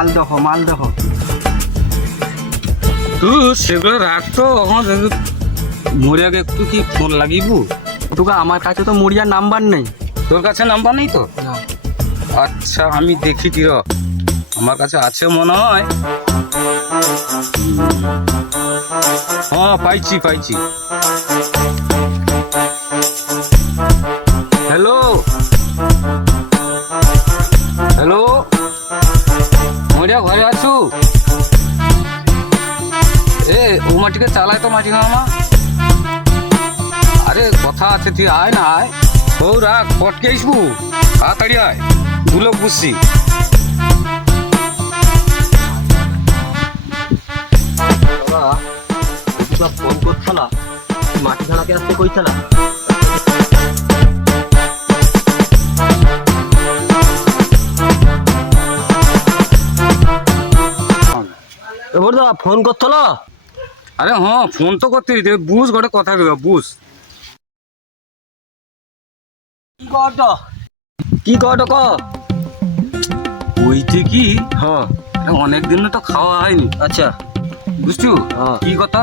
মাল দেখো মাল দেখো। তুই সেগুলো রাখতো আমার মরিয়াকে একটু কি ফোন লাগিব। তোকে আমার কাছে তো মরিয়ার নাম্বার নেই। তোর কাছে নাম্বার নেই তো? না। আচ্ছা আমি দেখি তীর আমার কাছে আছে মনে হয়। হ্যাঁ পাইছি পাইছি। হ্যালো হ্যালো মরিয়া ঘরে আছো? এ ও মাটিকে চালায় তো মাটি মামা। আরে কথা আছে তুই আয় না আয়। ও রাখ পটকে আসবো তাড়াতাড়ি আয় দুলোক বুঝছি। ফোন করছো না মাটি খানাকে আসতে কইছে না। ফোন করছো না? আরে হ্যাঁ ফোন তো করতে দিতে বুঝ ঘরে কথা কইবা বুঝ। কি কর ক ওইতে কি হ্যাঁ অনেকদিন তো খাওয়া হয়নি। আচ্ছা বুঝছো হ্যাঁ। কি কথা?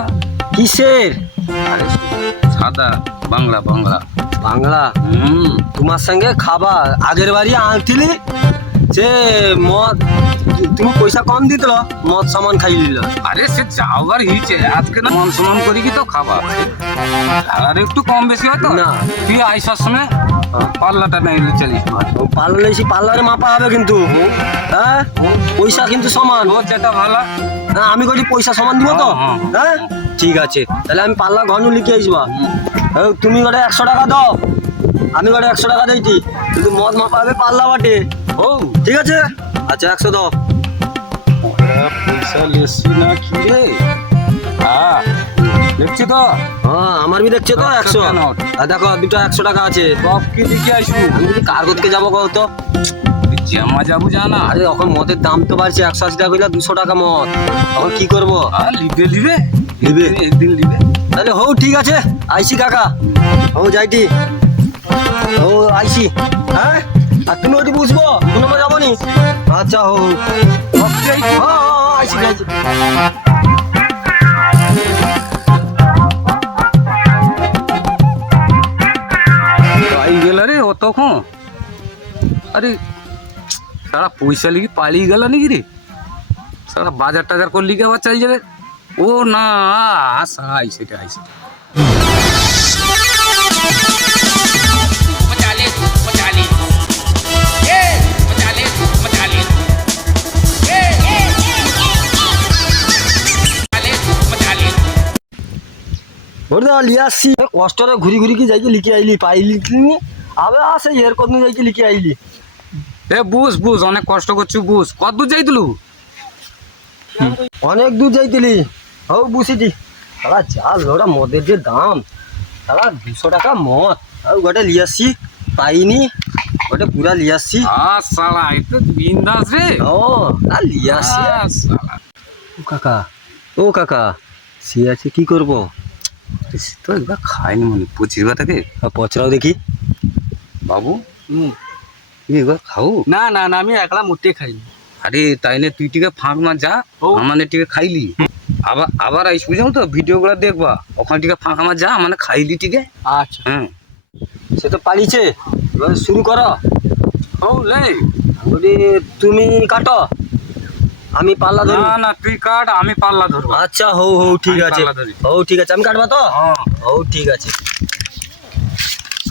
কিসের? আরে সাদা বাংলা বাংলা বাংলা। তোমার সঙ্গে খাবা আগের বাড়ি আনছিলি সে মদ তুমি পয়সা কম দিতল মদ সামান খাই নিল। আরে সে যাওয়ার হিচে আজকে না মান সম্মান করি কি তো খাবা আর একটু কম বেশি হয় তো না। তুই আইসার সময় পাল্লাটা নেই চলিস। পার্লারে পার্লারে মাপা হবে কিন্তু হ্যাঁ পয়সা কিন্তু সমান। তোর যেটা ভালো হ্যাঁ আমি কই পয়সা সমান দিব তো হ্যাঁ, হ্যাঁ ঠিক আছে তাহলে আমি পাল্লা ঘনু লিখে আসবা। তুমি গোটে 100 টাকা দাও আমি গোটে 100 টাকা দিইটি কিন্তু মদ মাপা হবে পাল্লা বাটে। ও ঠিক আছে আচ্ছা 100 দাও। পয়সা লেসি না কি রে? হ্যাঁ দেখছি তো হ্যাঁ আমার বি দেখছো তো 100 নোট। আর দেখো দুটো 100 টাকা আছে। সব কি দিকে আসবো? আমি যদি কার করতে যাবো কত তো? জামা যাবো জানা। আরে এখন মদের দাম তো বাড়ছে 180 টাকা কইলা 200 টাকা মদ এখন কি করবো? আর লিবে লিবে লিবে? একদিন লিবে। তাহলে হও ঠিক আছে আইসি কাকা হও যাইটি ও আইসি হ্যাঁ আর তুমি ওটি বুঝবো কোনো যাবো নি। আচ্ছা হও হ্যাঁ আইসি আইসি। পাই গেল রে ও তখন। আরে সারা পয়সা লিখে পালিয়ে গেল নাকি রে? সারা বাজার টাজার করলি কি আবার চাল যাবে? ও না আসা আইসে আইসে। বড়দা লিয়াসি কষ্টরে ঘুরি ঘুরি কি যাইকে লিখে আইলি পাইলি নি আবে আসে এর কত যাইকে লিখে আইলি। এ বুঝ বুঝ অনেক কষ্ট করছু বুঝ কত দূর যাইতলু? অনেক দূর যাইতিলি হও বুঝিটি সারা চাল ওরা মদের যে দাম সারা 200 টাকা মদ আর গোটে লিয়াসি পাইনি গোটে পুরা লিয়াসি। সালা এটা বিন্দাস রে। ও আর লিয়াসি সালা ও কাকা সে আছে কি করবো? তো এবার খাইনি মনে পচির তাকে পচরাও দেখি বাবু এবার খাও। না না না আমি একলা মুটে খাই। আরে তাইলে তুই টিকে ফাঁক মা যা মানে টিকে খাইলি আবার আবার আইস বুঝাও তো ভিডিও গুলা দেখবা ওখানে টিকে ফাঁক আমার যা মানে খাইলি টিকে। আচ্ছা হ্যাঁ সে তো পালিছে এবার শুরু করো। ও লে বলি তুমি কাটো আমি পাল্লা ধরি। না না তুই কাট আমি পাল্লা ধরবো। আচ্ছা হও হও ঠিক আমি আছে পাল্লা ধরি। হও ঠিক আছে আমি কাটবা তো হ্যাঁ হও ঠিক আছে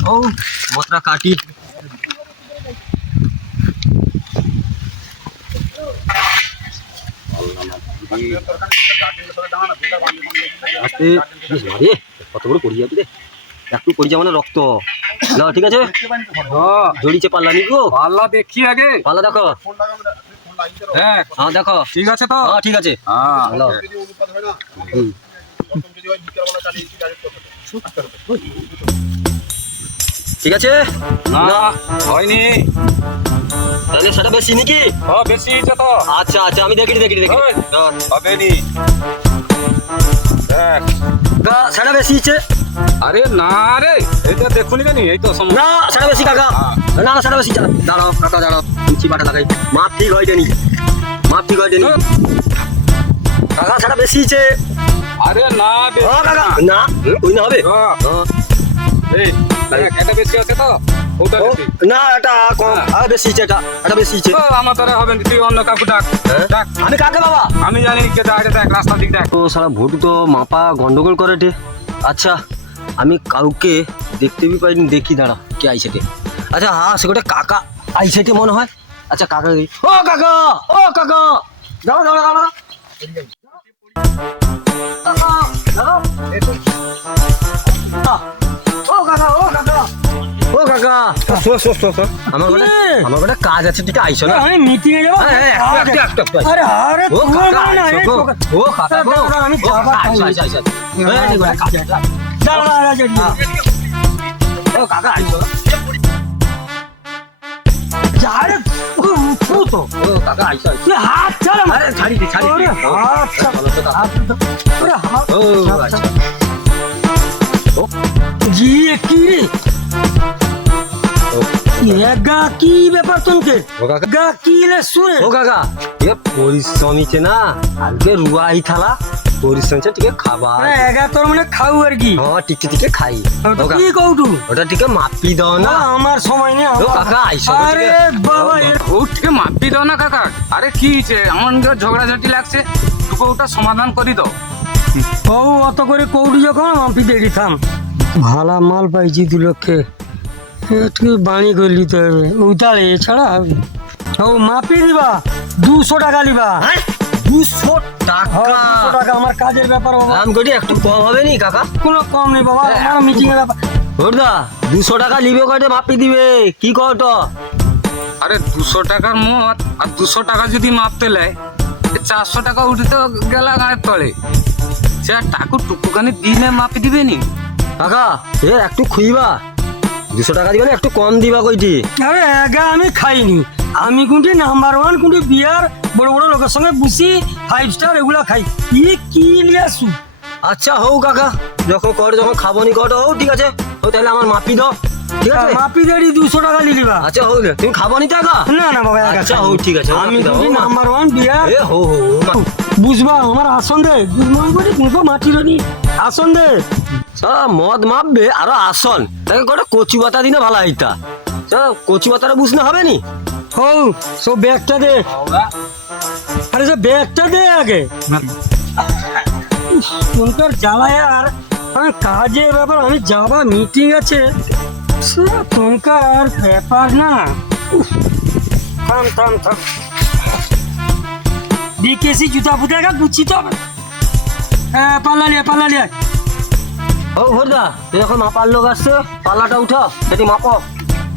হও মতরা কাটি। আস্তে রে কত বড় পড়ি যাবে রে একটু পড়ি যাবে না রক্ত না ঠিক আছে জড়িছে পাল্লা নি গো পাল্লা দেখি আগে পাল্লা দেখো হ্যাঁ হ্যাঁ দেখো ঠিক আছে তো হ্যাঁ ঠিক আছে হ্যাঁ ভালো ঠিক আছে না হয়নি তাহলে সেটা বেশি নাকি? বেশি হয়েছে তো। আচ্ছা আচ্ছা আমি দেখি দেখি দেখি ওই। হবে নি দেখ সেটা বেশি হচ্ছে। আরে না রে এটা দেখুনি কেন এই তো সময় না সেটা বেশি কাকা না সেটা বেশি দাঁড়াও কাকা দাঁড়াও চিপাটা লাগাই মাপ ঠিক হয় জানি মাপি করে নি কাকা সেটা বেশি হয়েছে আরে না ও কাকা না ওই না হবে এই এটা বেশি আছে তো ওটা ও, বেশি না এটা কম আর বেশি হয়েছে এটা বেশি হয়েছে ও, আমার দ্বারা হবে না, তুই অন্য কাকু ডাক ডাক। আমি কাকে বাবা আমি জানি কে দেখ রাস্তা দিক দেখ। তো সারা ভোট তো মাপা গন্ডগোল করে টে আচ্ছা আমি কাউকে দেখতে বি পাইনি দেখি দাঁড়া কে আইছে টে আচ্ছা হ্যাঁ সে গোটে কাকা আইছে টে মনে হয় আচ্ছা কাকা ও কাকা দাঁড়া দাঁড়া দাঁড়া কাকা, দাঁড়াও। ও কাকা ও কাকা আমার গোটে আমার গোটে কাজ আছে ঠিক আইছো না আমি মিটিং এ যাবো হ্যাঁ, একটু আইসো। আরে আরে ও তুমি কাকা না, আইছো এই গো। পোকা- ও কাকা গো। দাঁড়া, আমি ও যাবার কাকা, টাইম আইসো। এই গোটে কাকা। দাঁড়া, দাঁড়া, দাঁড়া, ও কাকা আইছো আরে উঠো তো ও কাকা আইছো তুই হাত ছাড় আমার। আরে ছাড়ি দে ওরে হাত ছাড়। চলো তো কাকা। হাত ছাড়। ওরে হাত ও ছাড়, আচ্ছা ছাড়। গিয়ে কি রে এগা কি ব্যাপার তোকে ও কাকা গা কি রে শুনে ও কাকা এ পরিশ্রমিছে না আজকে রুয়াই থালা পরিশ্রমিছে টিকে খাবার এগা তোর মানে খাও আর কি হ্যাঁ টিকে খাই ও কাকা কি কৌটু ওটা টিকে মাপি দাও না আমার সময় নেই ও কাকা আইসো আরে বাবা এর ও থেকে মাপি দাও না কাকা। আরে কি হয়েছে এমন ঝগড়াঝাটি লাগছে, তোকে ওটা সমাধান করি দাও। বউ অত করে কৌড়ি যখন মাপি দেরি থাম ভালা মাল পাইছি 2 লক্ষে একটু বাণী করে নিতে হবে উতারে এছাড়া হবে ও মাপি দিবা 200 টাকা দিবা 200 টাকা 200 টাকা আমার কাজের ব্যাপার বাবা দাম করি একটু কম হবে নি কাকা কোনো কম নেই বাবা আমার মিটিং এর ব্যাপার ওরদা 200 টাকা লিবে কয়টা মাপি দিবে কি কও তো আরে 200 টাকার মত আর 200 টাকা যদি মাপতে লাই 400 টাকা উঠে তো গেলা গায়ের তলে। সে আর ঠাকুর টুকুখানি দিনে মাপি দিবে নি। কাকা এ একটু খুইবা 200 টাকা দিবে না একটু কম দিবা কইটি আরে এগা আমি খাইনি আমি কোনটি নাম্বার 1 কোনটি বিয়ার বড় বড় লোকের সঙ্গে বসি 5 স্টার এগুলা খাই কি লিয়াসু আচ্ছা হও কাকা যখন খাবো নি কটো হও ঠিক আছে ও তাহলে আমার মাপি দাও ঠিক আছে মাপি দেরি 200 টাকা লিলিবা আচ্ছা হও রে, তুমি খাবো নি টাকা না না বাবা একা আচ্ছা খাইনি। হও ঠিক আছে আমি দাও কোনটি নাম্বার 1 বিয়ার এ হো হো বুঝবা আমার আসন দে গুরমান করে বুঝবা মাটির নি আসন দে সারা মদ মাপবে আরো আসন তাকে কটা কচু পাতা দিনে ভালো হইতা সারা কচু পাতাটা বুঝতে হবে নি হো সো ব্যাগটা দে আরে সে ব্যাগটা দে আগে কোনকার জ্বালায় আর আমি কাজের ব্যাপার আমি যাবা মিটিং আছে কোনকার ব্যাপার না উফ, থাম বিকেসি জুতা ফুটা গা গুচ্ছি তো হ্যাঁ পাল্লা লিয়া ও ভরদা তুই যখন মাপার লোক আসছে পাল্লাটা উঠো সেটি মাপো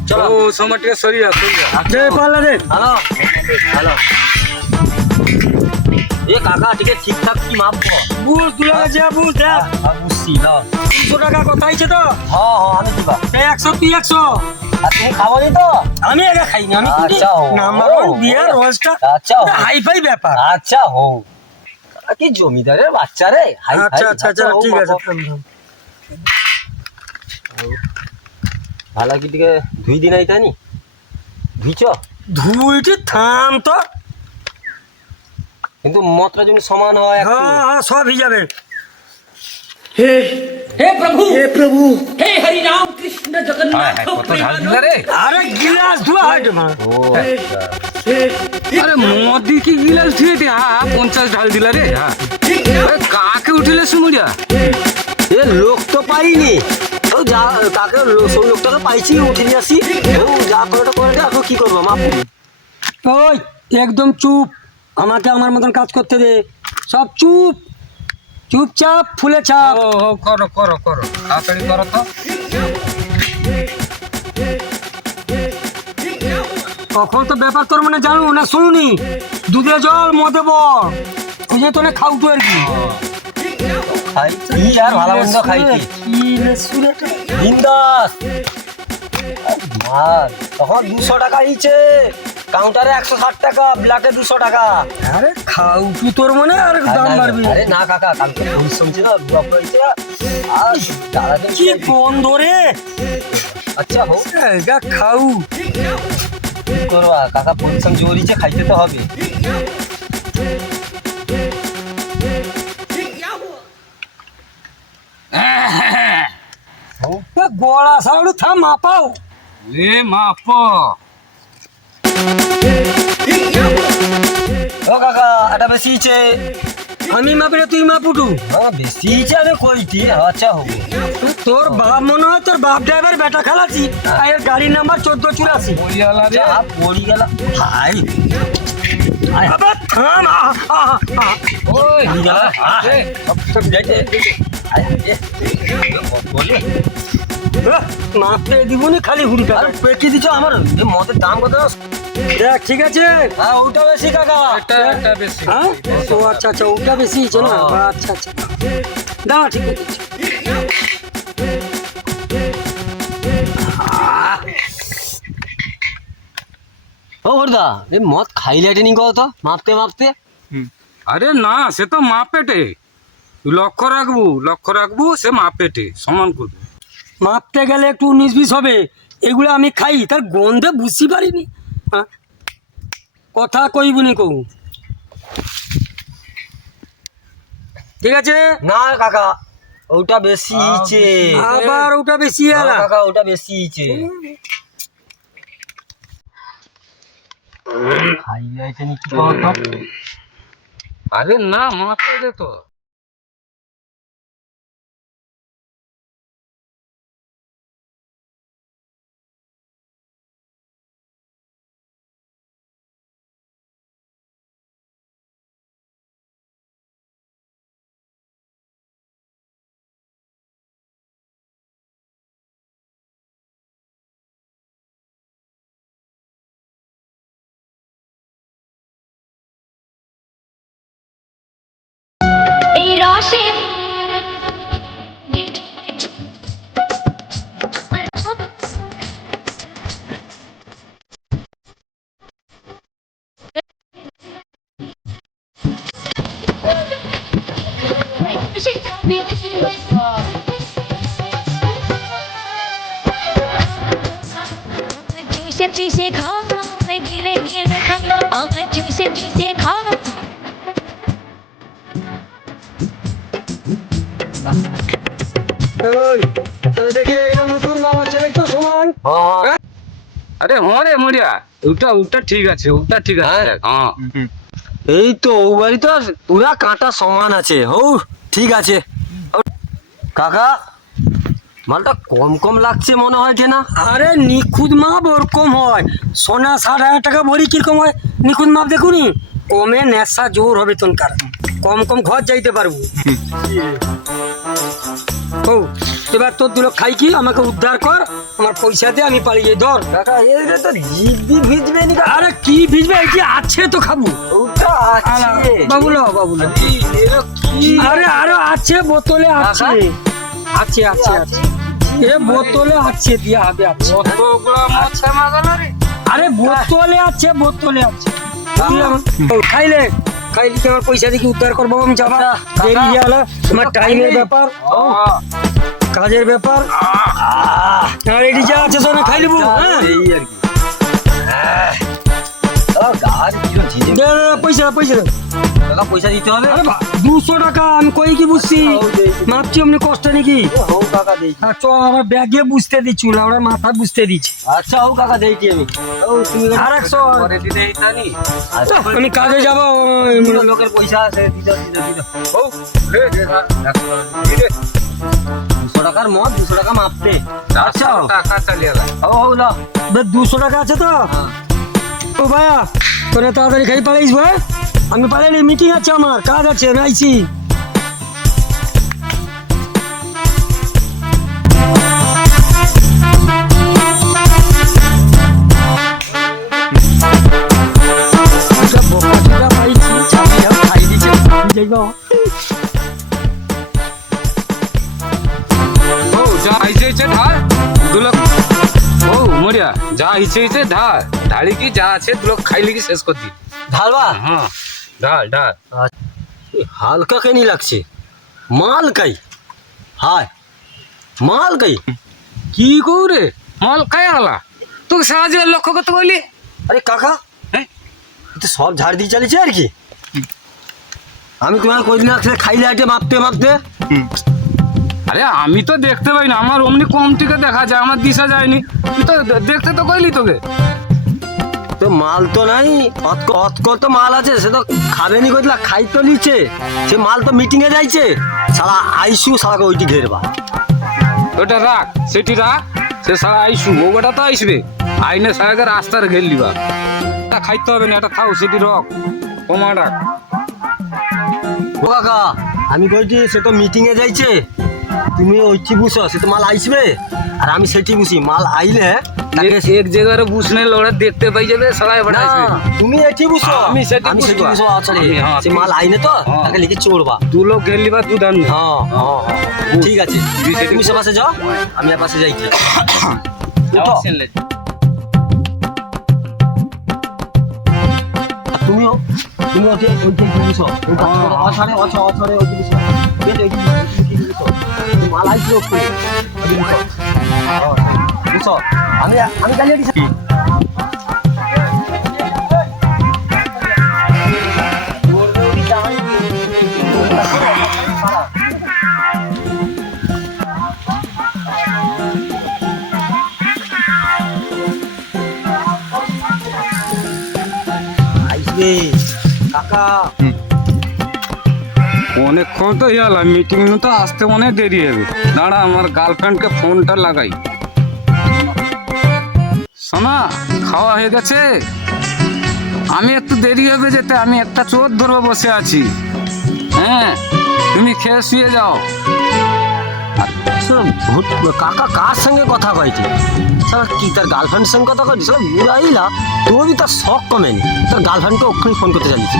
চলো ও সময়টা সরিয়া দে পাল্লা দে হ্যালো এ কাকা টিকে ঠিকঠাক কি মাপবো বুঝ দুলা যা বুঝ দে বুঝছি না 200 টাকা কথা হয়েছে তো হ্যাঁ আমি দিবা 100 তুই 100 আর তুমি খাবো নি তো আমি একা খাইনি আমি আচ্ছা, ও। নাম্বার 1 বিয়ার রোজটা আচ্ছা, ও। হাই ফাই ব্যাপার আচ্ছা হো কি জমিদারের বাচ্চা রে হাই আচ্ছা ঠিক আছে থাম। ভালো কি দিকে ধুই দিন আইতানি ধুইছ ধুইটি থাম তো কিন্তু মতটা যদি সমান হয় একটু। হ্যাঁ সব হয়ে যাবে हे प्रभु हे हरि राम कृष्ण जगन्नाथ কত ঝাল দিলা রে। আরে গিলাস ধোয়া হাইটে মা ও আরে মোদি কি গিলাস ধুয়ে দে 50 ঢাল দিলা রে আরে কাকে উঠিলে সুমুড়িয়া এ লোক তো পাইনি ও যা কাকে সব লোকটাকে পাইছি উঠে নিয়ে আসি ও যা করেটা করে দে এখন কি করবো মাপ ওই একদম চুপ আমাকে আমার মতন কাজ করতে দে সব চুপচাপ ফুলে চাপ ও করো তাড়াতাড়ি করো তো। তখন তো ব্যাপার তোর মানে জানো না শুনুনি দুধে জল মদে বল বুঝে তো না খাও তো আর কি খাই কি আর ভালো মন্দ খাইছি বিন্দাস মার তখন 200 টাকা নিচে কাউন্টারে 160 টাকা ব্ল্যাকে 200 টাকা আরে খাও তু তোর মনে আর দাম বাড়বি আরে না কাকা কালকে পরিশ্রম ছিল ব্লক হয়েছে আর দাঁড়াতে কি গন্ধ রে আচ্ছা হোক এগা খাও কি করবা কাকা পরিশ্রম জোরিছে খাইতে তো হবে গোড়া সাউড় থাম মাপাও। লে মাপ ও কাকা এটা বেশি ইচ্ছে। আমি মাপে তুই মাপুটু। হ্যাঁ বেশি ইচ্ছে আমি কইতি। আচ্ছা হবো। তোর বাপ মনে হয় তোর বাপ ড্রাইভার বেটা খালাছি আর এর গাড়ির নাম্বার 1484। বলিয়ালা রে যা পড়ি গেল ভাই। আবার থাম ওই পড়ি গেল এ, সব যাইতে বলে মাপে দিবনি খালি হুড়কা। আর পেকি দিছ আমার এই মদের দাম কত? দেখ ঠিক আছে। হ্যাঁ ওটা বেশি কাকা। এটা বেশি হ্যাঁ ও আচ্ছা আচ্ছা ওটা বেশি হয়েছে না। হ্যাঁ। আচ্ছা আচ্ছা দাও ঠিক আছে। ও হরদা এই মদ খাইলে নি কত মাপতে মাপতে। আরে না সে তো মাপেটে তুই লক্ষ্য রাখবো সে মাপেটে সমান করবো। মাপতে গেলে একটু 19-20 হবে। এগুলো আমি খাই তার গন্ধে বুঝতে পারিনি। হ্যাঁ কথা কইবুনি কৌ। ঠিক আছে না কাকা ওটা বেশি ইচ্ছে। আবার ওটা বেশি না এলা। কাকা ওটা বেশি ইচ্ছে। খাইলে নি কি কত? আরে না মাপে দে তো। এই রসে পীছে খাও গিলে গিলে খাও আমার পীছে খাও। দেখে নতুন মামা চাই তো সময়। হ্যাঁ আরে হরে মরিয়া ওটা ঠিক আছে হ্যাঁ? হ্যাঁ এই তো ও বাড়ি তো পুরা কাঁটা সমান আছে। ও ঠিক আছে কাকা মালটা কম কম লাগছে মনে হয় যে না। আরে নিখুঁত মাপ ওরকম হয়। সোনা 60,000 টাকা ভরি কিরকম হয় নিখুঁত মাপ দেখুনি। কমে নেশা জোর হবে তোনকার। কম কম ঘর যাইতে পারবো। ও এবার তোর দুলো খাই কি আমাকে উদ্ধার কর। আমার পয়সা দে আমি পালিয়ে যাই। ধর কাকা এটা তো জিদ্দি ভিজবে নি কাকা। আরে কি ভিজবে এই যে আছে তো খাবো। ওটা আছে বাবুলো বাবুলো আরে আরো আছে বোতলে আছে আছে আছে আছে এ বোতলে আছে দিয়া হবে আছে। আরে বোতলে আছে বোতলে আছে। ও, খাইলে খাইলে কি আমার পয়সা দিয়ে উদ্ধার করবো আমি যাবা। দেরি হয়ে গেল আমার টাইমের ব্যাপার কাজের ব্যাপার। আর এটি যা আছে শোনা খাই নেবো। হ্যাঁ এই আর কি। গাছ কিরম ঝিঝে। দে, দে, পয়সা দে, পয়সা দে। কাকা পয়সা দিতে হবে। আরে 200 টাকা আমি কই কি বুঝছি মাপছি অমনি কষ্ট নাকি। হোক কাকা দেখি। আর চ আমার ব্যাগে বুঝতে দিচ্ছি না ওরা মাথা বুঝতে দিচ্ছি। আচ্ছা হোক কাকা দেখি আমি। ও তুমি আর 100 পরে দিতে জানি আচ্ছা আমি কাজে যাবো। পুরো লোকের পয়সা আছে দিতে দিতে। ও রে রে রে 200 টাকার মদ 200 টাকা মাপতে। আচ্ছা টাকা চালিয়ে গেল ও হো না 200 টাকা আছে তো। ও ভাইয়া তোরা তাড়াতাড়ি খাই পালাইস ভাই। আমি পালাইনি মিটিং আছে আমার কাজ আছে আমি আইছি। সব বোকা পাইছি চালিয়ে খাই দিছে যাইবা। ও যা আইছে ধার 2 লাখ ও মরিয়া যা আইছে ধার ঢালি কি যা আছে 2 লাখ খাইলে কি শেষ করতি। ঢালবা। হ্যাঁ ঢাল হালকা কেনি লাগছে মাল কাই। হায় মাল কাই। কি করে মাল খাই আলা তোকে সাহায্য লক্ষ্য করতে বলি। আরে কাকা হ্যাঁ এ তো সব ঝাড় দিয়ে চালিয়েছে আর কি। আমি তোমার কই দিন আসলে খাইলে আটে মাপতে মাপতে। আরে আমি তো দেখতে পাই না, আমার অমনি কম থেকে দেখা যায়, আমার দিশা যায়নি। তুই তো দেখতে তো কইলি তোকে। তো মাল তো নাই, কত মাল আছে সে তো খাবেনি কইলা, খাই তো নিচ্ছে সে মাল তো মিটিং এ যাইছে। সারা আইসু সারাকে ওইটি ঘেরবা। ওটা রাখ, সেটি রাখ, সে সারা আইসু ওটা তো আইসবে, আইনে সারাকে রাস্তার ঘের লিবা। এটা খাইতে হবে না, এটা খাও, সেটি রক কমা রাখ। ও কাকা আমি কইছি সে তো মিটিং এ যাইছে, তুমি ওইটি বুঝো, সে তো মাল আইসবে আর আমি সেটি বুঝি। মাল আইলে তাকে এক জায়গায় বুঝনে লড়ে দেখতে পাই যাবে, সবাই না, বড় আসবে। তুমি এটি বুঝো, আমি সেটি আমি সেটি বুঝবো। বুঝো। আচ্ছা রে, হ্যাঁ, সে মাল আইনে তো হ্যাঁ। তাকে লিখে চড়বা। তুই লোক ঘের লিবা, তুই ধান। হ্যাঁ হ্যাঁ হ্যাঁ, ঠিক আছে। তুই সেটি তুমি সে পাশে যাও, আমি আর পাশে যাইছি। উঠো। আর তুমিও ওইটি বুঝো। অছাড়ে ওইটি বুঝো। মাল আইছিল বুঝো, আমি জানিয়ে দিচ্ছি। আইসবে কাকা। অনেকক্ষণ তো ইয়াল মিটিং তো আসতে অনেক দেরি হবে। দাঁড়া, আমার গার্লফ্রেন্ডকে ফোনটা লাগাই। শোনা, খাওয়া হয়ে গেছে? আমি একটু দেরি হবে যেতে, আমি একটা চোর ধরবো বসে আছি। হ্যাঁ, তুমি খেয়ে শুয়ে যাও। কাকা কার সঙ্গে কথা কয়েছে? সারা কি তার গার্লফ্রেন্ডের সঙ্গে কথা কয়েছে? সারা বুড়াইলা তুমি তার শখ কমেনি, তার গার্লফ্রেন্ডকে ওখানে ফোন করতে চালিয়েছি।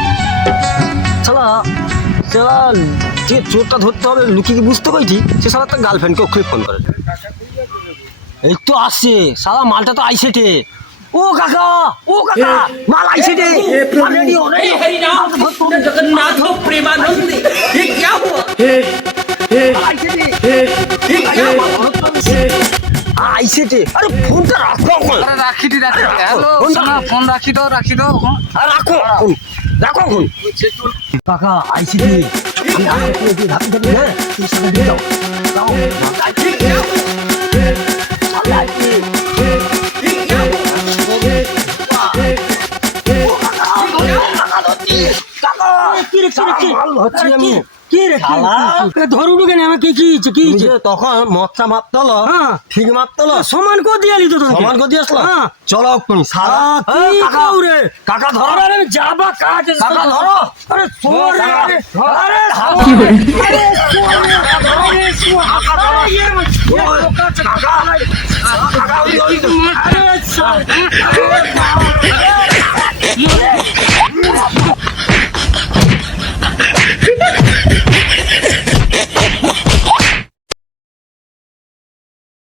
সালা সালা যে চোরটা ধরতে হবে লুকিয়ে বুঝতে পারছি, সে সালা তার গার্লফ্রেন্ডকে ওখানে ফোন করে। এই তো আসছে, সালা মালটা তো আইসেটে। ও কাকা মাল আইসেটে। हे हरि राम कृष्ण जगन्नाथ प्रेमानंद, ये क्या हुआ? আইসেটে। আরে ফোনটা রাখো এখন। আরে রাখি দি, রাখি। হ্যালো শোনা, ফোন রাখি দাও, রাখি দাও। আর রাখো এখন, রাখো এখন। কাকা আইসিটি আমি আগে ধাপি ধাপি হ্যাঁ তুমি সাথে দিয়ে যাও যাও। আমি কি রে ধরুন কেন আমাকে কি হয়েছে কি হয়েছে? তখন মদটা মাপতলো, হ্যাঁ। ঠিক মাপতলো, সমান করে দিয়ে আলি তো তোকে। সমান করে দিয়ে আসলো। হ্যাঁ। চলো এক্ষুনি সারা কি খাও রে? কাকা ধরো। আরে আমি যাবা কাজ আছে। কাকা ধরো। আরে শোন রে, আরে আরে কি আরে শোন রে, আরে শোন। আরে ইয়ে কাকা কাকা আরে শোন।